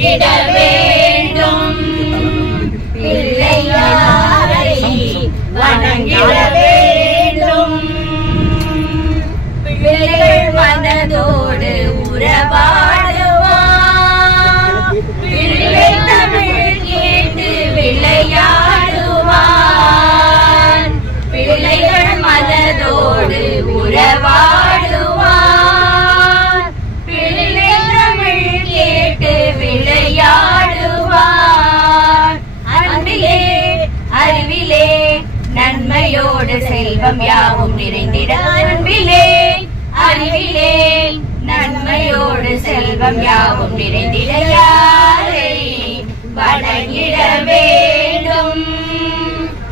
வணங்கிட வேண்டும் பிள்ளையாரை வணங்கிட வேண்டும் பிள்ளைகள் மனதோடு உறவாடுவார் பிள்ளை தமிழ் கேட்டு விளையாடுவார் பிள்ளைகள் மனதோடு உறவாடுவார் பிள்ளை தமிழ் கேட்டு விளையாடுவார் அன்பிலே அறிவிலே நன்மையோடு செல்வம் யாவும் நிறைந்திட அன்பிலே அறிவிலே நன்மையோடு செல்வம் யாவும் நிறைந்திட யாரை வணங்கிட வேண்டும்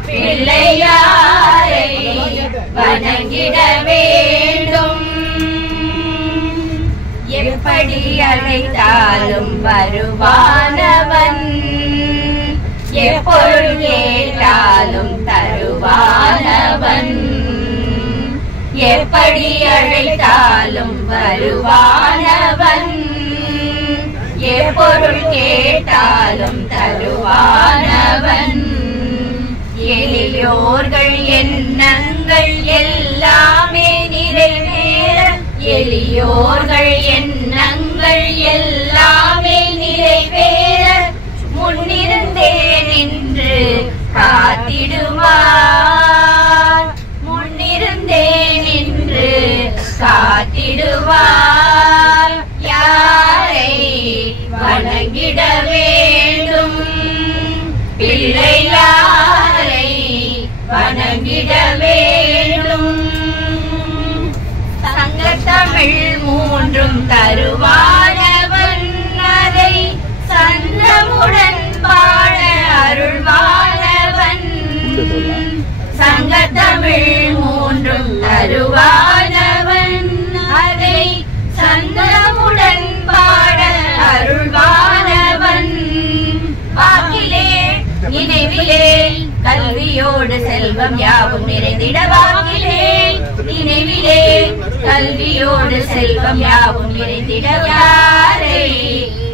பிள்ளையாரை வணங்கிட வேண்டும் எப்படி அழைத்தாலும் வருவானவன் எப்பொருள் கேட்டாலும் தருவானவன் எப்படி அழைத்தாலும் வருவானவன் எப்பொருள் கேட்டாலும் தருவானவன் எளியோர்கள் எண்ணங்கள் எல்லாமே நிறைவேற எளியோர்கள் எண்ணங்கள் எல்லாமே நிறைவேற முன்னிருந்தே நின்று காத்திடுவார் முன்னிருந்தே நின்று காத்திடுவார் யாரை வணங்கிட வேண்டும் பிள்ளையாரை வணங்கிட வேண்டும் சங்கத்தமிழ் மூன்றும் தருவானவன் அதை சந்தமுடன் பாட அருள்வானவன் சங்கத்தமிழ் மூன்றும் தருவானவன் அதை சந்தமுடன் பாட அருள்வானவன் வாக்கிலே நினைவிலே கல்வியோடு செல்வம் யாவும் நிறைந்திட வாக்கிலே நினைவிலே கல்வியோடு செல்வம் யாவும் நிறைந்திட யாரை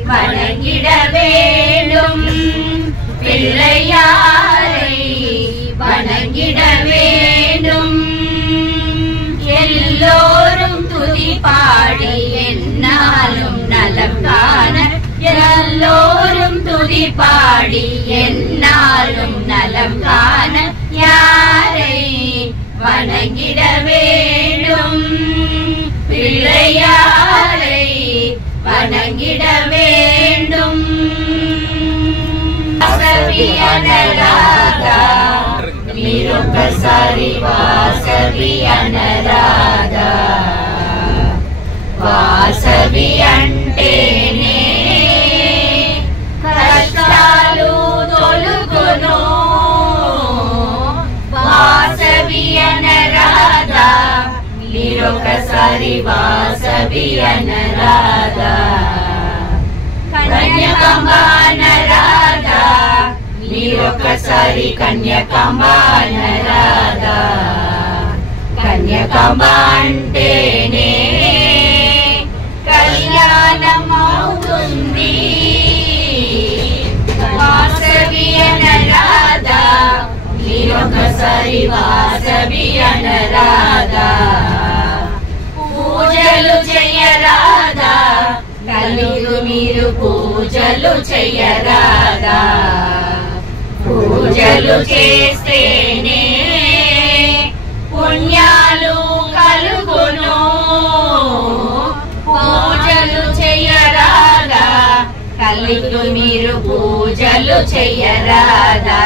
வணங்கிட வேண்டும் பிள்ளையாரை வணங்கிட வேண்டும் எல்லோரும் துதி பாடி என்னாலும் நலம் காண எல்லோரும் துதி பாடி என்னாலும் நலம் காண யாரை வணங்கிட வேண்டும் பிள்ளையாரை வணங்கிட வேண்டும் வாசவி அனராதா நிருபசரி வாசவி அனராதா వాసవి అంటేనే కష్టాలు తొలుగును వాసవి అనరాదా మీరొకసారి వాసవి అనరాదా కన్యకాంబ అనరాదా మీరొకసారి కన్యకాంబ అనరాదా కన్యకాంబ అంటేనే కళ్యాణమవుతుంది వాసవి అనరాదా మీరొకసారి వాసవి అనరాదా పూజలు చెయ్యరాదా కలిగు మీరు పూజలు చెయ్యరాదా పూజలు చేస్తేనే పుణ్యాలు కలుగును పూజలు చెయ్యరాదా కలిగు మీరు పూజలు చెయ్యరాదా